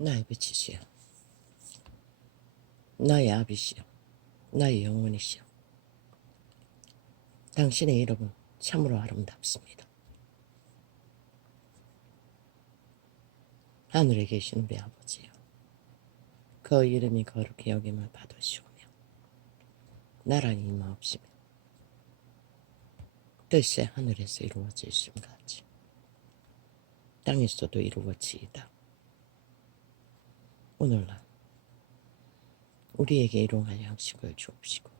나의 빛이시여, 나의 아비시여, 나의 영혼이시여, 당신의 이름은 참으로 아름답습니다. 하늘에 계시는 배 아버지여, 그 이름이 거룩히 여김을 받으시오며 나라는 임하옵시며 뜻이 하늘에서 이루어지심 같이 땅에서도 이루어지이다. 오늘날 우리에게 일용할 양식을 주옵시고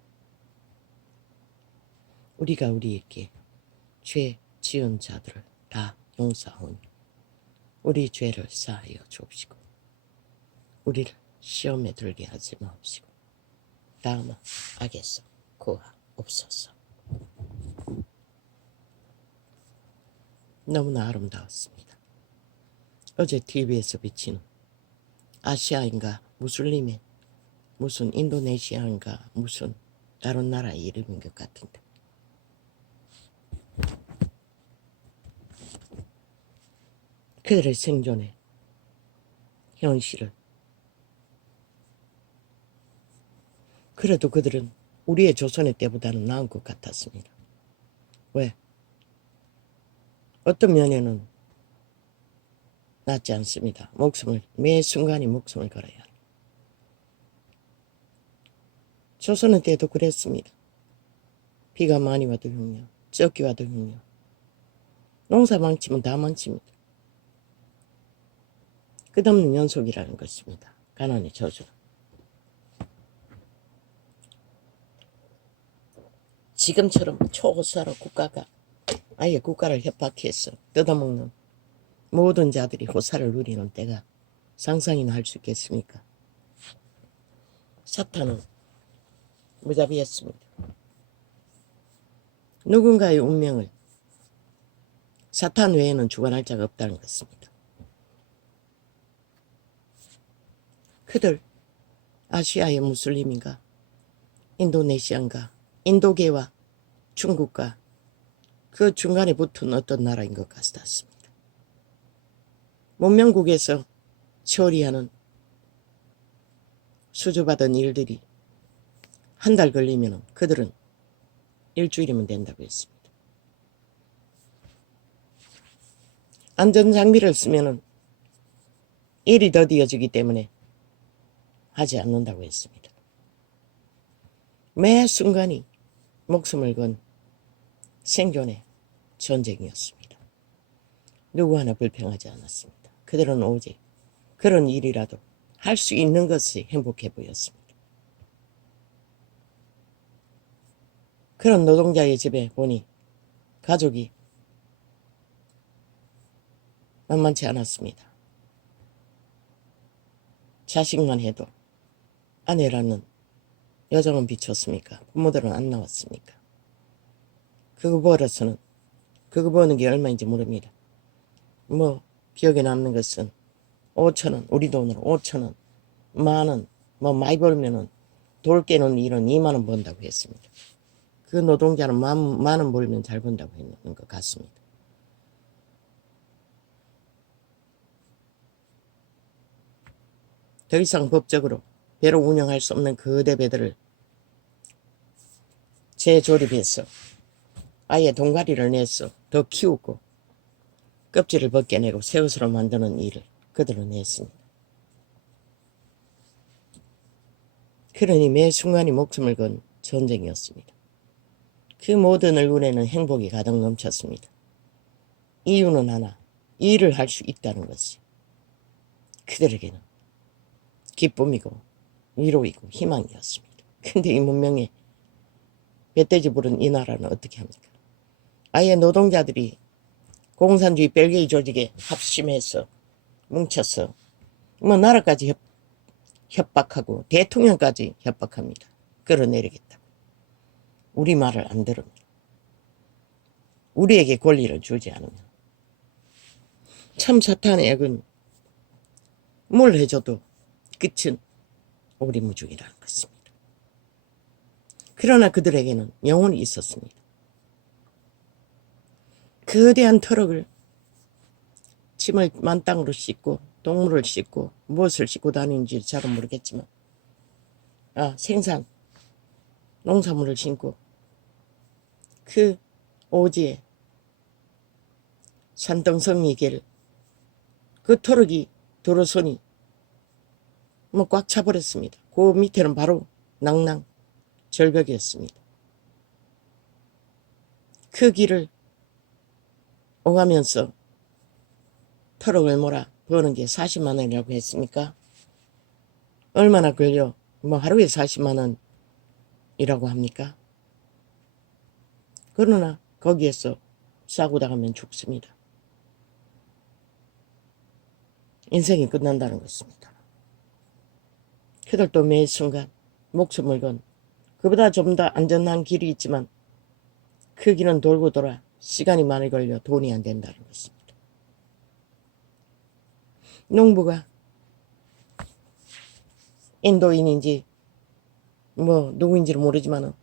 우리가 우리에게 죄 지은 자들을 다 용서하오니 우리 죄를 사하여 주옵시고 우리를 시험에 들게 하지 마옵시고 다만 악에서 구하옵소서. 너무나 아름다웠습니다. 어제 TV에서 비치는 아시아인가 무슬림의 무슨 인도네시아인가 무슨 다른 나라의 이름인 것 같은데 그들의 생존의 현실을 그래도 그들은 우리의 조선의 때보다는 나은 것 같았습니다. 왜? 어떤 면에는 낫지 않습니다. 매 순간이 목숨을 걸어야 합니다. 조선의 때도 그랬습니다. 비가 많이 와도 흉년, 적게 와도 흉년. 농사 망치면 다 망칩니다. 끝없는 연속이라는 것입니다. 가난의 저주는. 지금처럼 초호사로 국가가 아예 국가를 협박해서 뜯어먹는 모든 자들이 호사를 누리는 때가 상상이나 할 수 있겠습니까? 사탄은 무자비했습니다. 누군가의 운명을 사탄 외에는 주관할 자가 없다는 것입니다. 그들 아시아의 무슬림인가 인도네시아인가 인도계와 중국과 그 중간에 붙은 어떤 나라인 것 같았습니다. 문명국에서 처리하는 수주받은 일들이 한 달 걸리면 그들은 일주일이면 된다고 했습니다. 안전장비를 쓰면 일이 더디어지기 때문에 하지 않는다고 했습니다. 매 순간이 목숨을 건 생존의 전쟁이었습니다. 누구 하나 불평하지 않았습니다. 그들은 오직 그런 일이라도 할 수 있는 것이 행복해 보였습니다. 그런 노동자의 집에 보니 가족이 만만치 않았습니다. 자식만 해도 아내라는 여정은 비쳤습니까? 부모들은 안 나왔습니까? 그거 벌어서는 그거 버는 게 얼마인지 모릅니다. 뭐 기억에 남는 것은 5,000원, 우리 돈으로 5,000원, 만원, 뭐 많이 벌면은 돌 깨는 일은 2만 원 번다고 했습니다. 그 노동자는 만 원 벌면 잘 번다고 했는 것 같습니다. 더 이상 법적으로 배로 운영할 수 없는 거대 배들을 재조립해서 아예 동가리를 내서 더 키우고 껍질을 벗겨내고 새 옷으로 만드는 일을 그들은 했습니다. 그러니 매 순간이 목숨을 건 전쟁이었습니다. 그 모든 얼굴에는 행복이 가득 넘쳤습니다. 이유는 하나, 일을 할 수 있다는 것이 그들에게는 기쁨이고 위로이고 희망이었습니다. 근데 이 문명에 배돼지 부른 이 나라는 어떻게 합니까? 아예 노동자들이 공산주의 벨기에 조직에 합심해서 뭉쳐서 뭐 나라까지 협박하고 대통령까지 협박합니다. 끌어내리겠다고. 우리 말을 안 들으면 우리에게 권리를 주지 않으면 참 사탄의 액은 뭘 해줘도 끝은 오리무중이라는 것입니다. 그러나 그들에게는 영혼이 있었습니다. 거대한 트럭을 짐을 만땅으로 싣고 동물을 싣고 무엇을 싣고 다니는지 잘은 모르겠지만 생산 농산물을 심고 그 오지에 산등성이 길 그 토르기 도로선이 뭐 꽉 차버렸습니다. 그 밑에는 바로 낭낭 절벽이었습니다. 그 길을 오가면서 트럭을 몰아 버는 게 40만 원이라고 했습니까? 얼마나 걸려? 뭐 하루에 40만 원이라고 합니까? 그러나 거기에서 사고 당하면 죽습니다. 인생이 끝난다는 것입니다. 그들도 매 순간 목숨을 건 그보다 좀 더 안전한 길이 있지만 그 길은 돌고 돌아 시간이 많이 걸려 돈이 안 된다는 것입니다. 농부가 인도인인지 뭐 누구인지는 모르지만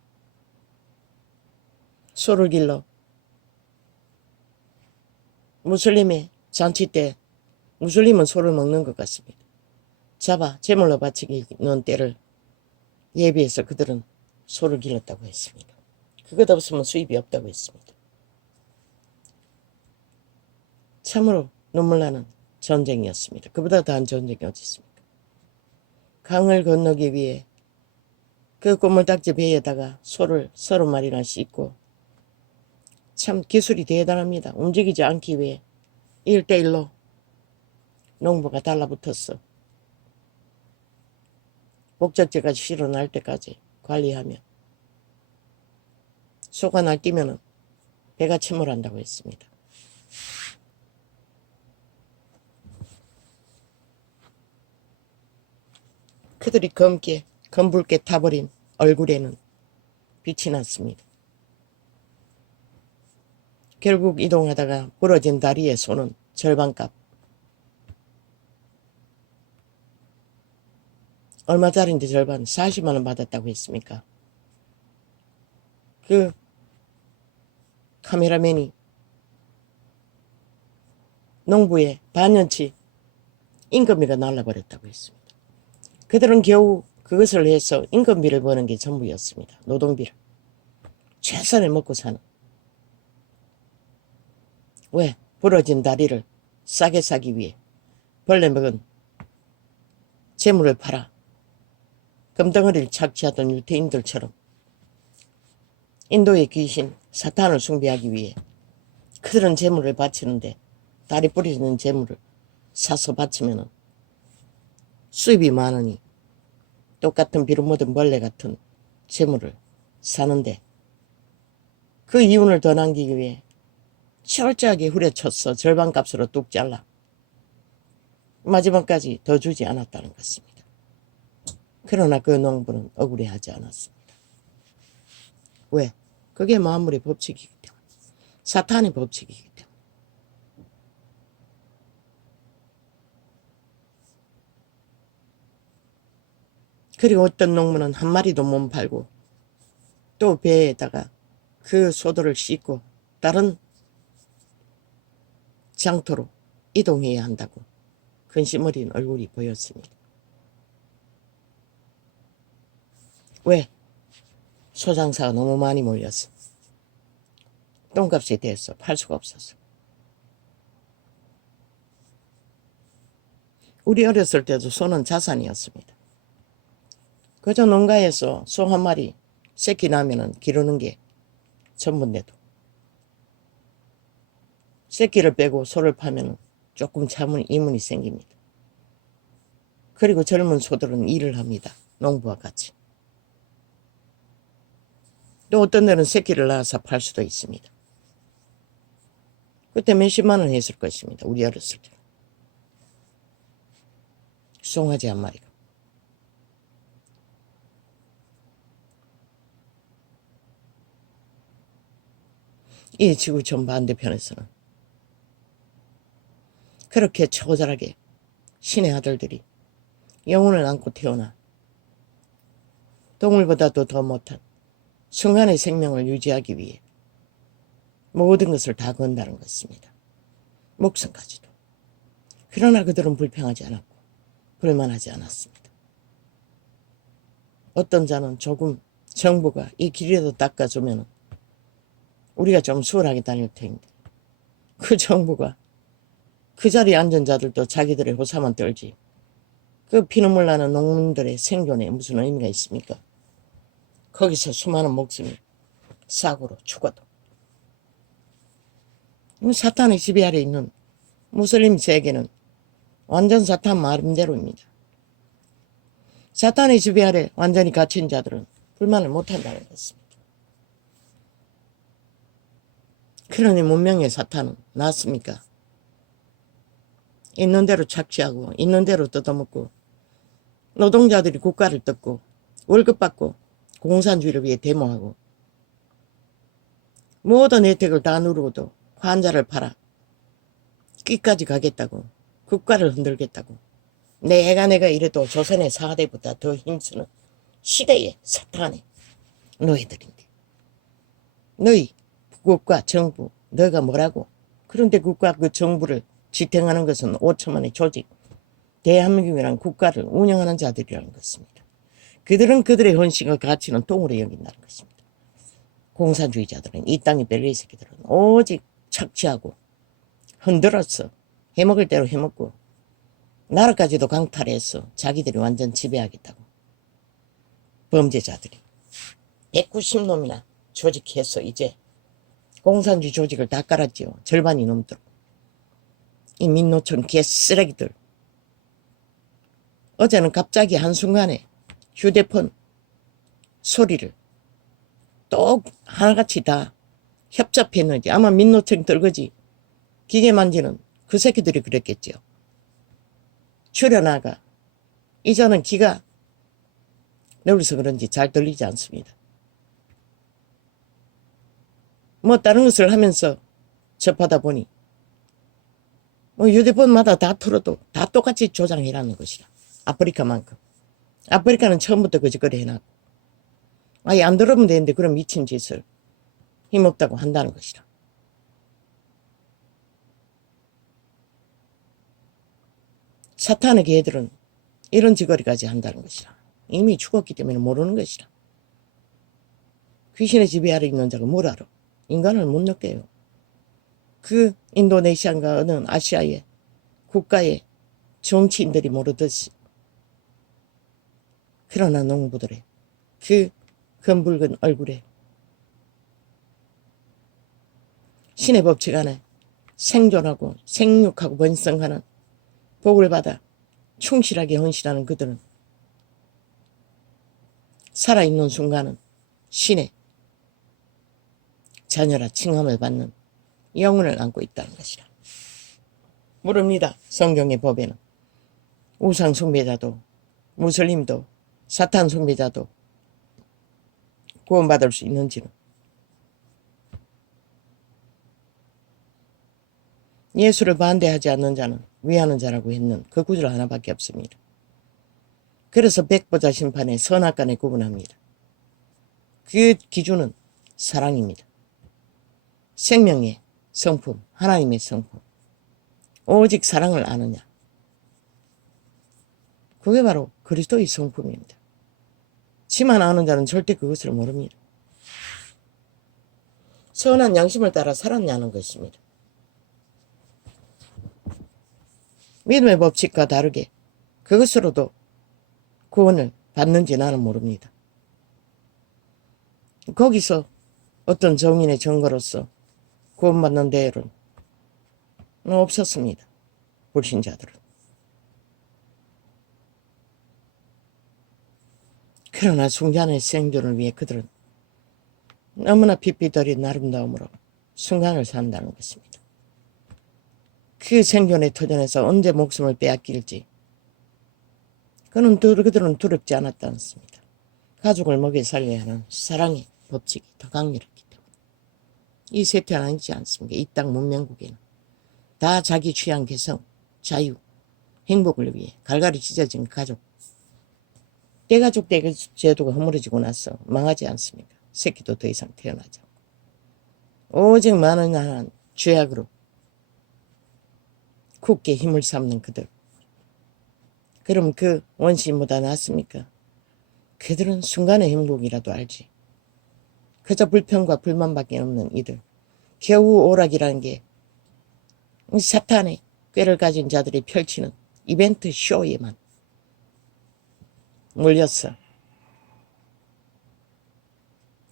소를 길러 무슬림의 잔치 때 무슬림은 소를 먹는 것 같습니다. 잡아 제물로 바치는 때를 예비해서 그들은 소를 길렀다고 했습니다. 그것 없으면 수입이 없다고 했습니다. 참으로 눈물나는 전쟁이었습니다. 그보다 더한 전쟁이 어디 있습니까? 강을 건너기 위해 그 꼬물딱지 배에다가 소를 30마리나 싣고 참 기술이 대단합니다. 움직이지 않기 위해 1대1로 농부가 달라붙었어. 목적지까지 실어 날 때까지 관리하며 소가 날뛰면 배가 침몰한다고 했습니다. 그들이 검붉게 타버린 얼굴에는 빛이 났습니다. 결국 이동하다가 부러진 다리의 소는 절반값. 얼마짜리인데 절반 40만 원 받았다고 했습니까? 그 카메라맨이 농부의 반년치 임금비가 날라버렸다고 했습니다. 그들은 겨우 그것을 해서 임금비를 버는 게 전부였습니다. 노동비를. 최선을 먹고 사는. 왜? 부러진 다리를 싸게 사기 위해 벌레 먹은 재물을 팔아 금덩어리를 착취하던 유태인들처럼 인도의 귀신 사탄을 숭배하기 위해 그들은 재물을 바치는데 다리 부러지는 재물을 사서 바치면 수입이 많으니 똑같은 비로 묻은 벌레 같은 재물을 사는데 그 이윤을 더 남기기 위해 철저하게 후려쳤어. 절반값으로 뚝 잘라. 마지막까지 더 주지 않았다는 것입니다. 그러나 그 농부는 억울해하지 않았습니다. 왜? 그게 만물의 법칙이기 때문에. 사탄의 법칙이기 때문에. 그리고 어떤 농부는 한 마리도 못 팔고 또 배에다가 그 소들을 싣고 다른 장터로 이동해야 한다고 근심 어린 얼굴이 보였습니다. 왜? 소장사가 너무 많이 몰려서 똥값이 돼서 팔 수가 없어서. 우리 어렸을 때도 소는 자산이었습니다. 그저 농가에서 소 한 마리 새끼 나면은 기르는 게 전부인데도 새끼를 빼고 소를 파면 조금 참은 이문이 생깁니다. 그리고 젊은 소들은 일을 합니다. 농부와 같이. 또 어떤 데는 새끼를 낳아서 팔 수도 있습니다. 그때 몇십만 원 했을 것입니다. 우리 어렸을 때. 송아지 한 마리가. 이 지구촌 반대편에서는 그렇게 처절하게 신의 아들들이 영혼을 안고 태어나 동물보다도 더 못한 순간의 생명을 유지하기 위해 모든 것을 다 건다는 것입니다. 목숨까지도. 그러나 그들은 불평하지 않았고 불만하지 않았습니다. 어떤 자는 조금 정부가 이 길이라도 닦아주면 우리가 좀 수월하게 다닐 텐데 그 정부가 그 자리에 앉은 자들도 자기들의 호사만 떨지 그 피눈물 나는 농민들의 생존에 무슨 의미가 있습니까? 거기서 수많은 목숨이 사고로 죽어도 사탄의 지배 아래 있는 무슬림 세계는 완전 사탄 마음대로입니다. 사탄의 지배 아래 완전히 갇힌 자들은 불만을 못한다는 것입니다. 그러니 문명의 사탄은 나았습니까? 있는 대로 착취하고 있는 대로 뜯어먹고 노동자들이 국가를 뜯고 월급 받고 공산주의를 위해 데모하고 모든 혜택을 다 누르고도 환자를 팔아 끼까지 가겠다고 국가를 흔들겠다고 내가 이래도 조선의 4대보다 더 힘쓰는 시대의 사탄의 노예들인데 너희 국가 정부 너가 뭐라고 그런데 국가 그 정부를 지탱하는 것은 5천만의 조직 대한민국이라는 국가를 운영하는 자들이라는 것입니다. 그들은 그들의 헌신과 가치는 똥으로 여긴다는 것입니다. 공산주의자들은 이 땅의 벨리 새끼들은 오직 착취하고 흔들었어. 해먹을 대로 해먹고 나라까지도 강탈해서 자기들이 완전 지배하겠다고. 범죄자들이 190놈이나 조직해서 이제 공산주의 조직을 다 깔았지요. 절반이 넘도록. 이 민노총 개쓰레기들. 어제는 갑자기 한순간에 휴대폰 소리를 또 하나같이 다 협잡했는지 아마 민노총 떨거지 기계 만지는 그 새끼들이 그랬겠죠. 출연하가 이제는 귀가 넓어서 그런지 잘 들리지 않습니다. 뭐 다른 것을 하면서 접하다 보니 뭐 휴대폰마다 다 틀어도 다 똑같이 조장해라는 것이라. 아프리카만큼. 아프리카는 처음부터 거짓거리 해놨고 아예 안 들으면 되는데 그런 미친 짓을 힘없다고 한다는 것이라. 사탄의 개들은 이런 짓거리까지 한다는 것이라. 이미 죽었기 때문에 모르는 것이라. 귀신의 지배 아래 있는 자가 뭘 알아? 인간을 못 느껴요. 그 인도네시아인가 어느 아시아의 국가의 정치인들이 모르듯이. 그러나 농부들의 그 검붉은 얼굴에 신의 법칙 안에 생존하고 생육하고 번성하는 복을 받아 충실하게 헌신하는 그들은 살아있는 순간은 신의 자녀라 칭함을 받는 영혼을 안고 있다는 것이라. 물읍니다. 성경의 법에는 우상 숭배자도 무슬림도 사탄 숭배자도 구원받을 수 있는지는. 예수를 반대하지 않는 자는 위하는 자라고 했는 그 구절 하나밖에 없습니다. 그래서 백보자 심판에 선악간에 구분합니다. 그 기준은 사랑입니다. 생명의 성품, 하나님의 성품. 오직 사랑을 아느냐. 그게 바로 그리스도의 성품입니다. 지만 아는 자는 절대 그것을 모릅니다. 선한 양심을 따라 살았냐는 것입니다. 믿음의 법칙과 다르게 그것으로도 구원을 받는지 나는 모릅니다. 거기서 어떤 정인의 증거로서 구원받는 데에는 없었습니다. 불신자들은. 그러나 순간의 생존을 위해 그들은 너무나 빛빛 어린 아름다움으로 순간을 산다는 것입니다. 그 생존의 터전에서 언제 목숨을 빼앗길지 그들은 두렵지 않았다 않습니다. 가족을 먹여 살려야 하는 사랑의 법칙이 더 강렬했기 때문에. 이 세태는 아니지 않습니까? 이 땅 문명국에는 다 자기 취향 개성, 자유, 행복을 위해 갈갈이 찢어진 가족. 떼가족 제도가 허물어지고 나서 망하지 않습니까? 새끼도 더 이상 태어나지 않고. 오직 많은 죄악으로 굳게 힘을 삼는 그들. 그럼 그 원시인보다 낫습니까? 그들은 순간의 행복이라도 알지. 그저 불평과 불만밖에 없는 이들. 겨우 오락이라는 게 사탄의 꾀를 가진 자들이 펼치는 이벤트 쇼에만 몰렸어.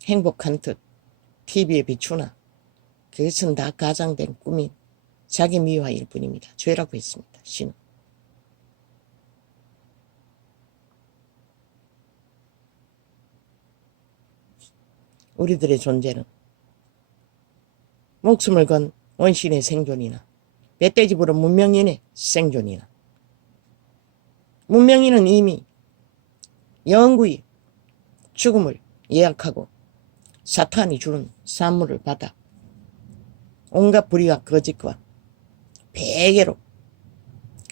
행복한 듯 TV에 비추나 그것은 다 가장된 꿈인 자기 미화일 뿐입니다. 죄라고 했습니다. 신은. 우리들의 존재는 목숨을 건 원신의 생존이나 멧돼지 부른 문명인의 생존이나 문명인은 이미 영구히 죽음을 예약하고 사탄이 주는 산물을 받아 온갖 불의와 거짓과 베개로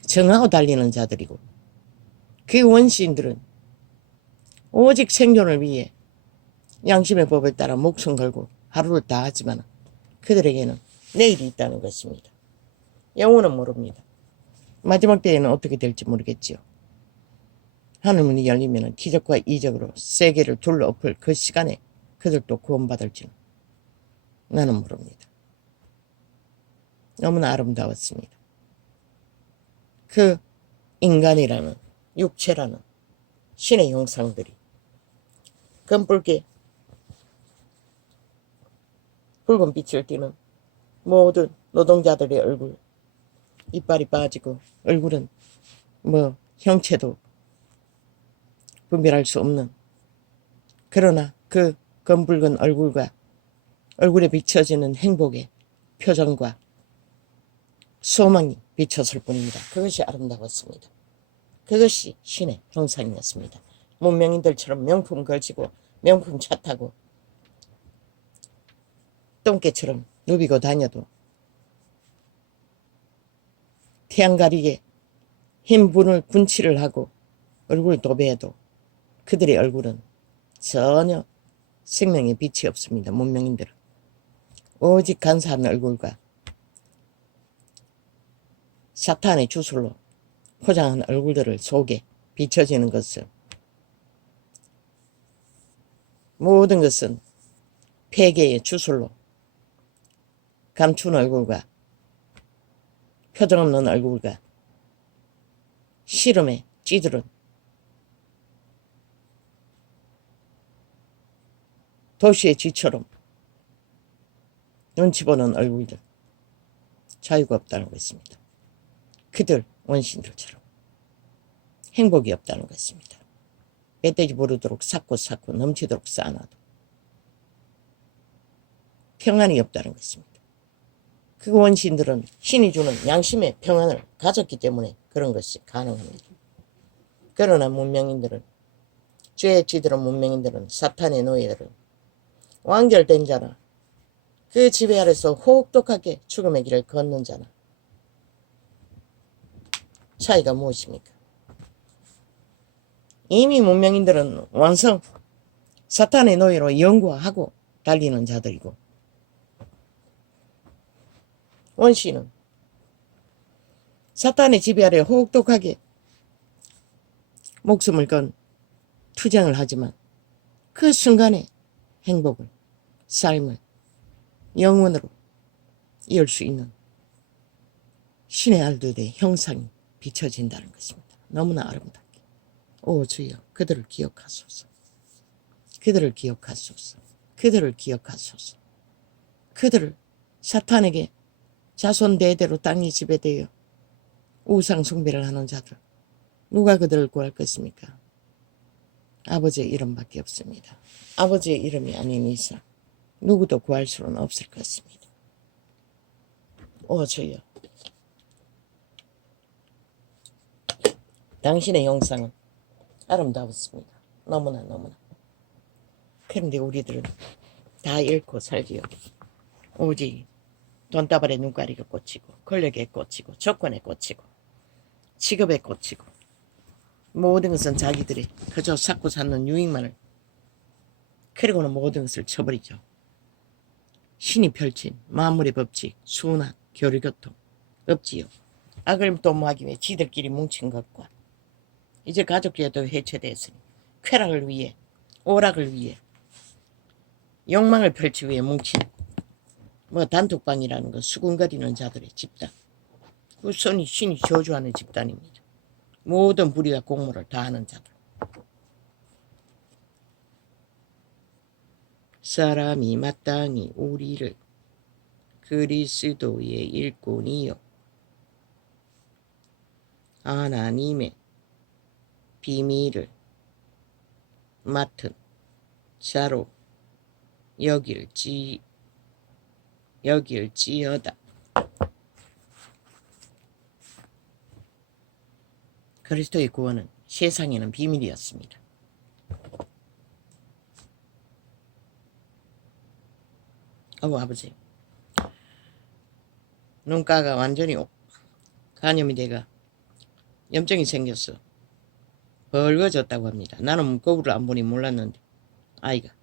정하고 달리는 자들이고 그 원시인들은 오직 생존을 위해 양심의 법을 따라 목숨 걸고 하루를 다 하지만 그들에게는 내일이 있다는 것입니다. 영혼은 모릅니다. 마지막 때에는 어떻게 될지 모르겠지요. 하늘문이 열리면 기적과 이적으로 세계를 둘러엎을 그 시간에 그들도 구원받을지는 나는 모릅니다. 너무나 아름다웠습니다. 그 인간이라는 육체라는 신의 형상들이 검붉게 붉은 빛을 띠는 모든 노동자들의 얼굴, 이빨이 빠지고 얼굴은 형체도 분별할 수 없는, 그러나 그 검붉은 얼굴과 얼굴에 비춰지는 행복의 표정과 소망이 비쳤을 뿐입니다. 그것이 아름다웠습니다. 그것이 신의 형상이었습니다. 문명인들처럼 명품 걸치고 명품 차 타고 똥개처럼 누비고 다녀도 태양 가리게 흰 분을 분칠을 하고 얼굴을 도배해도 그들의 얼굴은 전혀 생명의 빛이 없습니다. 문명인들은 오직 간사한 얼굴과 사탄의 주술로 포장한 얼굴들을 속에 비춰지는 것은 모든 것은 폐계의 주술로 감춘 얼굴과 표정 없는 얼굴과 시름에 찌들은 도시의 쥐처럼 눈치 보는 얼굴들, 자유가 없다는 것입니다. 그들 원신들처럼 행복이 없다는 것입니다. 멧돼지 부르도록 쌓고 넘치도록 쌓아놔도 평안이 없다는 것입니다. 그 원신들은 신이 주는 양심의 평안을 가졌기 때문에 그런 것이 가능합니다. 그러나 문명인들은, 죄에 찌들은 문명인들은, 사탄의 노예들은 완결된 자나 그 지배 아래서 혹독하게 죽음의 길을 걷는 자나 차이가 무엇입니까? 이미 문명인들은 완성 사탄의 노예로 연구하고 달리는 자들이고, 원시는 사탄의 지배 아래 혹독하게 목숨을 건 투쟁을 하지만 그 순간의 행복을, 삶을 영원으로 이을 수 있는 신의 알들의 형상이 비춰진다는 것입니다. 너무나 아름답게. 오 주여, 그들을 기억하소서. 그들을 기억하소서. 그들을 기억하소서. 그들을 사탄에게 자손 대대로 땅이 지배되어 우상 숭배를 하는 자들, 누가 그들을 구할 것입니까? 아버지의 이름밖에 없습니다. 아버지의 이름이 아닌 이상 누구도 구할 수는 없을 것입니다. 오 주여, 당신의 형상은 아름다웠습니다. 너무나. 그런데 우리들은 다 잃고 살지요. 오직 돈다발에 눈가리가 꽂히고, 권력에 꽂히고, 조건에 꽂히고, 직업에 꽂히고, 모든 것은 자기들이 그저 쌓고 사는 유익만을, 그리고는 모든 것을 쳐버리죠. 신이 펼친 만물의 법칙, 순환, 교류교통 없지요. 악을 도모하기 위해 지들끼리 뭉친 것과 이제 가족끼리도 해체됐으니 쾌락을 위해 오락을 위해 욕망을 펼치기 위해 뭉친 단톡방이라는 건 수군거리는 자들의 집단. 그 신이 저주하는 집단입니다. 모든 불의와 공모를 다하는 자들. 사람이 마땅히 우리를 그리스도의 일꾼이요 하나님의 비밀을 맡은 자로 여길지어다. 그리스도의 구원은 세상에는 비밀이었습니다. 아버지, 눈가가 완전히 간염이 돼가 염증이 생겼어. 벌거졌다고 합니다. 나는 거울을 안 보니 몰랐는데 아이가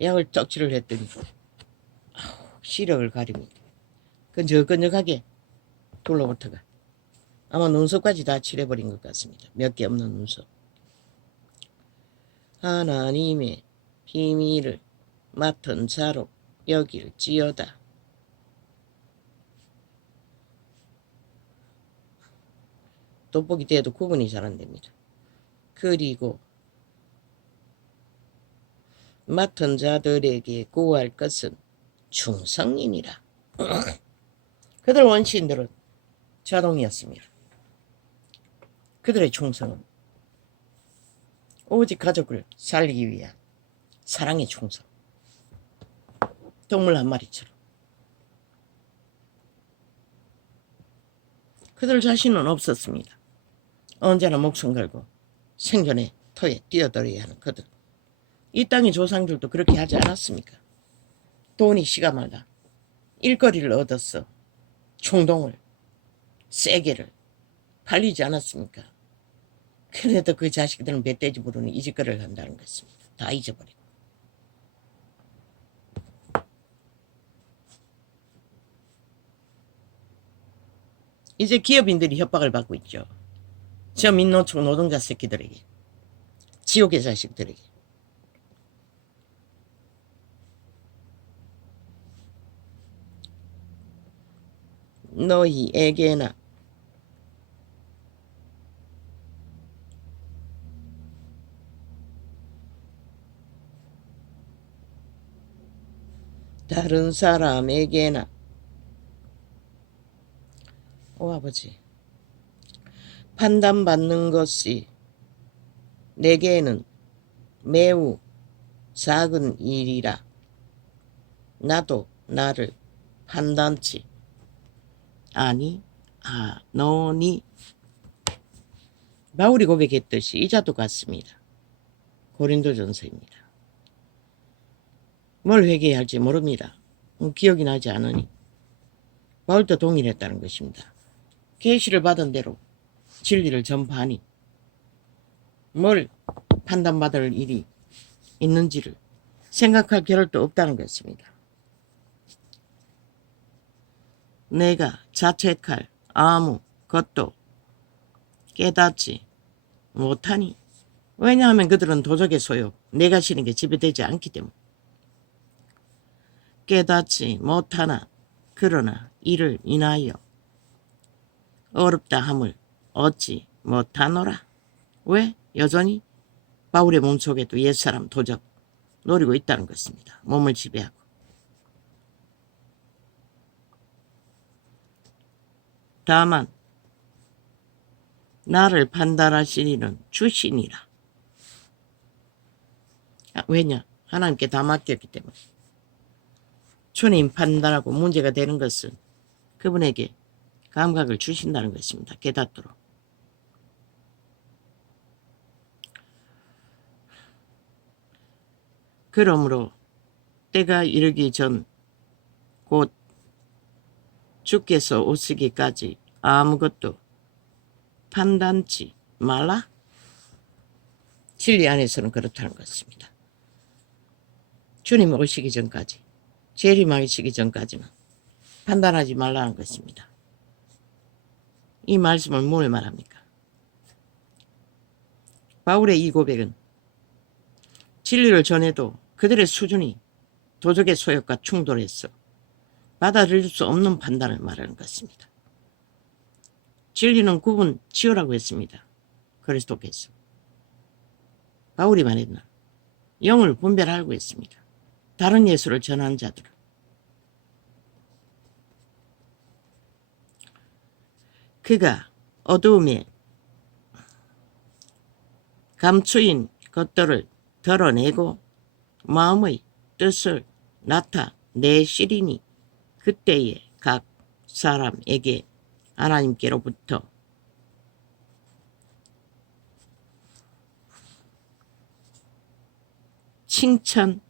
약을 떡칠을 했더니 시력을 가립니다. 끈적끈적하게 둘러붙어가 아마 눈썹까지 다 칠해버린 것 같습니다. 몇 개 없는 눈썹. 하나님의 비밀을 맡은 자로 여길지어다. 돋보기 때에도 구분이 잘 안됩니다. 그리고 맡은 자들에게 구할 것은 충성이니라. 그들 원시인들은 자동이었습니다. 그들의 충성은 오직 가족을 살리기 위한 사랑의 충성. 동물 한 마리처럼. 그들 자신은 없었습니다. 언제나 목숨 걸고 생존의 터에 뛰어들어야 하는 그들. 이 땅의 조상들도 그렇게 하지 않았습니까? 돈이 시가 말라 일거리를 얻었어. 충동을, 세게를 팔리지 않았습니까? 그래도 그 자식들은 멧돼지 부르는 이 짓거리를 한다는 것입니다. 다 잊어버리고. 이제 기업인들이 협박을 받고 있죠. 저 민노총 노동자 새끼들에게, 지옥의 자식들에게. 너희에게나 다른 사람에게나 아버지 판단받는 것이 내게는 매우 작은 일이라 나도 나를 판단치 아니하노니. 바울이 고백했듯이 이자도 같습니다. 고린도전서입니다. 뭘 회개해야 할지 모릅니다. 기억이 나지 않으니. 바울도 동일했다는 것입니다. 계시를 받은 대로 진리를 전파하니 뭘 판단받을 일이 있는지를 생각할 겨를도 없다는 것입니다. 내가 자책할 아무 것도 깨닫지 못하니. 왜냐하면 그들은 도적의 소욕, 내가 싫은 게 지배되지 않기 때문에. 깨닫지 못하나 그러나 이를 인하여 어렵다 함을 얻지 못하노라. 왜? 여전히 바울의 몸속에도 옛사람 도적 노리고 있다는 것입니다. 몸을 지배하고. 다만 나를 판단하신 이는 주시니라. 왜냐? 하나님께 다 맡겼기 때문에. 주님 판단하고 문제가 되는 것은 그분에게 감각을 주신다는 것입니다. 깨닫도록. 그러므로 때가 이르기 전 곧 주께서 오시기까지 아무것도 판단치 말라. 진리 안에서는 그렇다는 것입니다. 주님 오시기 전까지, 재림하시기 전까지는 판단하지 말라는 것입니다. 이 말씀을 뭘 말합니까? 바울의 이 고백은 진리를 전해도 그들의 수준이 도적의 소욕과 충돌해서 받아들일 수 없는 판단을 말하는 것입니다. 진리는 구분 지으라고 했습니다. 그리스도께서. 바울이 말했나? 영을 분별하고 했습니다. 다른 예수를 전하는 자들을. 그가 어두움에 감추인 것들을 드러내고 마음의 뜻을 나타내시리니 그때에 각 사람에게 하나님께로부터 칭찬이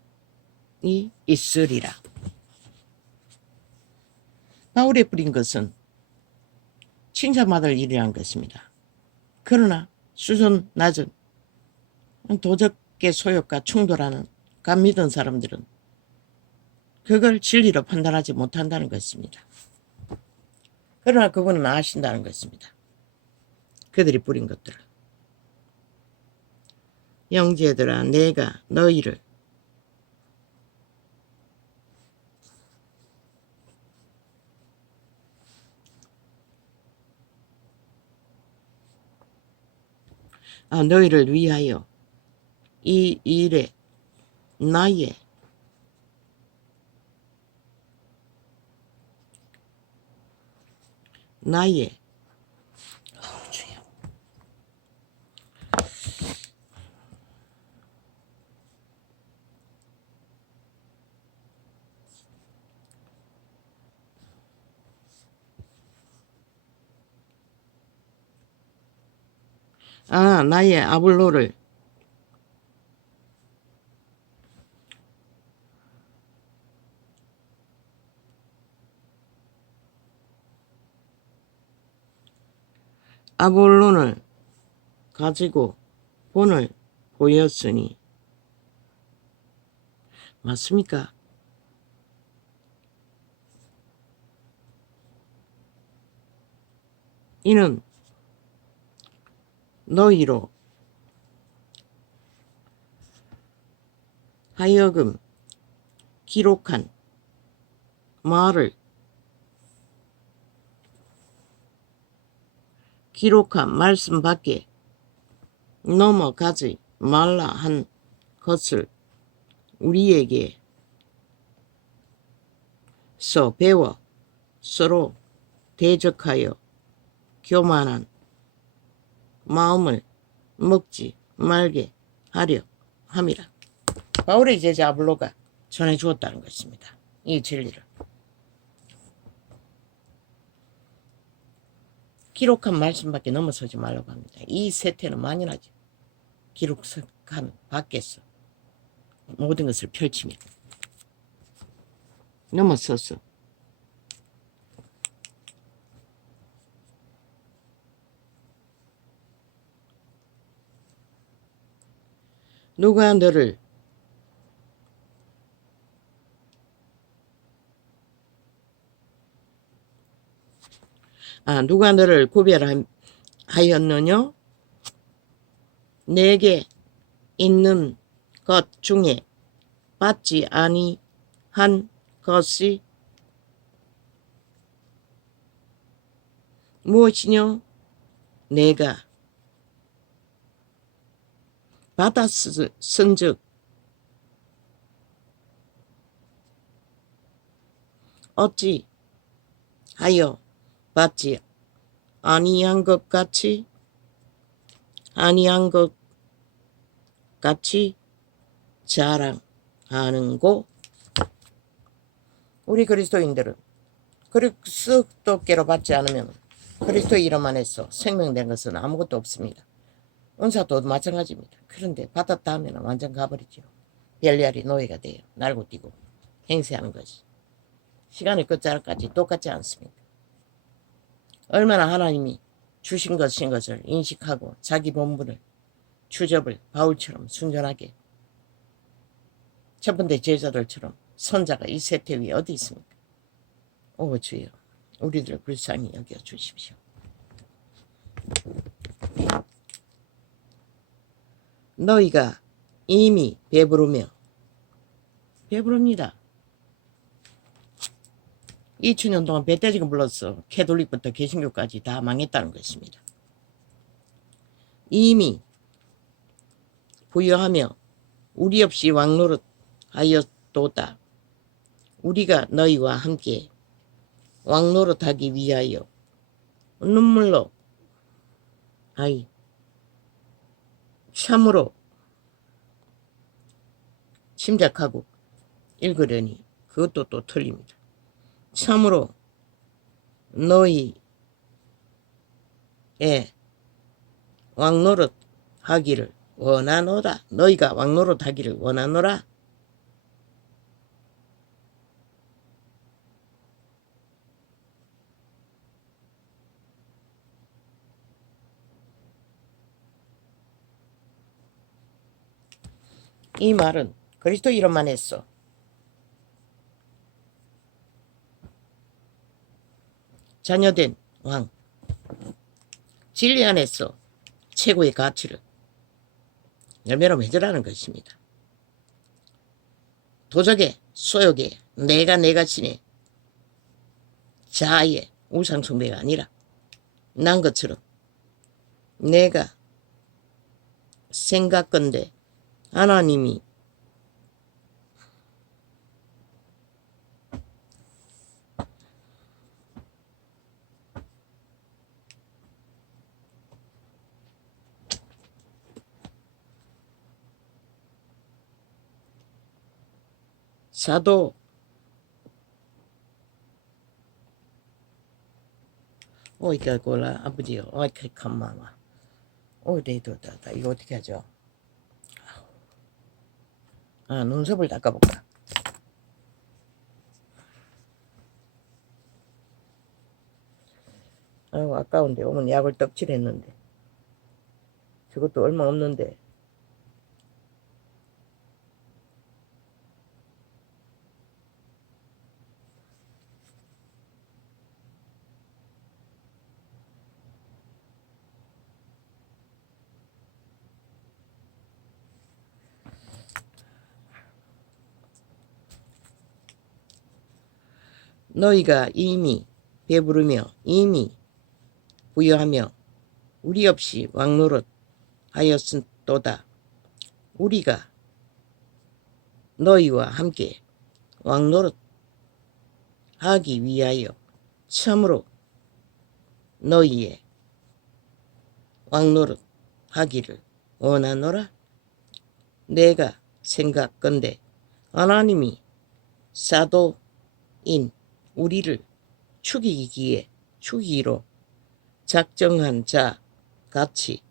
있으리라. 바울이 뿌린 것은 칭찬받을 일이라는 것입니다. 그러나 수준 낮은 도적의 소욕과 충돌하는 감 믿은 사람들은 그걸 진리로 판단하지 못한다는 것입니다. 그러나 그분은 아신다는 것입니다. 그들이 뿌린 것들을. 형제들아, 내가 너희를 너희를 위하여 이 일에 나의 주여. 나의 아볼로를 아볼론을 가지고 본을 보였으니 맞습니까? 이는 너희로 하여금 기록한 말을 기록한 말씀 밖에 넘어가지 말라 한 것을 우리에게서 배워 서로 대적하여 교만한 마음을 먹지 말게 하려 함이라. 바울의 제자 아볼로가 전해주었다는 것입니다. 이 진리를. 기록한 말씀밖에 넘어서지 말라고 합니다. 이 세태는 만연하죠. 기록한 밖에서 모든 것을 펼치며 넘어서서 누가 너를 구별하였느냐? 내게 있는 것 중에 받지 아니한 것이 무엇이뇨? 내가 받았은즉 어찌 하여 받지 아니한 것 같이 자랑하는고. 우리 그리스도인들은 그리스도께로 받지 않으면 그리스도의 이름 안에서 생명된 것은 아무것도 없습니다. 은사도 마찬가지입니다. 그런데 받았다 하면 완전 가버리죠. 별야리 노예가 돼요. 날고 뛰고 행세하는 것이. 시간의 끝자락까지 똑같지 않습니까? 얼마나 하나님이 주신 것인 것을 인식하고 자기 본분을 추접을 바울처럼 순전하게 첫 번째 제자들처럼 선자가 이 세태 위에 어디 있습니까? 오 주여, 우리들 불쌍히 여겨 주십시오. 너희가 이미 배부릅니다. 2000년 동안 배떼지가 불렀어. 캐톨릭부터 개신교까지 다 망했다는 것입니다. 이미 부여하며 우리 없이 왕노릇 하였도다. 우리가 너희와 함께 왕노릇하기 위하여 눈물로 참으로 침작하고 읽으려니 그것도 또 틀립니다. 참으로 너희의 왕노릇 하기를 원하노라. 너희가 왕노릇 하기를 원하노라. 이 말은 그리스도 이름만 했어. 자녀된 왕, 진리 안에서 최고의 가치를 열매로 맺으라는 것입니다. 도적의 소욕의 내가 신의 자아의 우상숭배가 아니라 난 것처럼 내가 생각건대 하나님이 사도 이까 골라 아버지요. 컴마마. 데이터다. 이거 어떻게 하죠? 눈썹을 닦아볼까? 아까운데 어머니 약을 떡칠했는데 저것도 얼마 없는데. 너희가 이미 배부르며 이미 부여하며 우리 없이 왕노릇 하였음도다. 우리가 너희와 함께 왕노릇 하기 위하여 참으로 너희의 왕노릇 하기를 원하노라. 내가 생각건대 하나님이 사도인 우리를 죽이기로 작정한 자 같이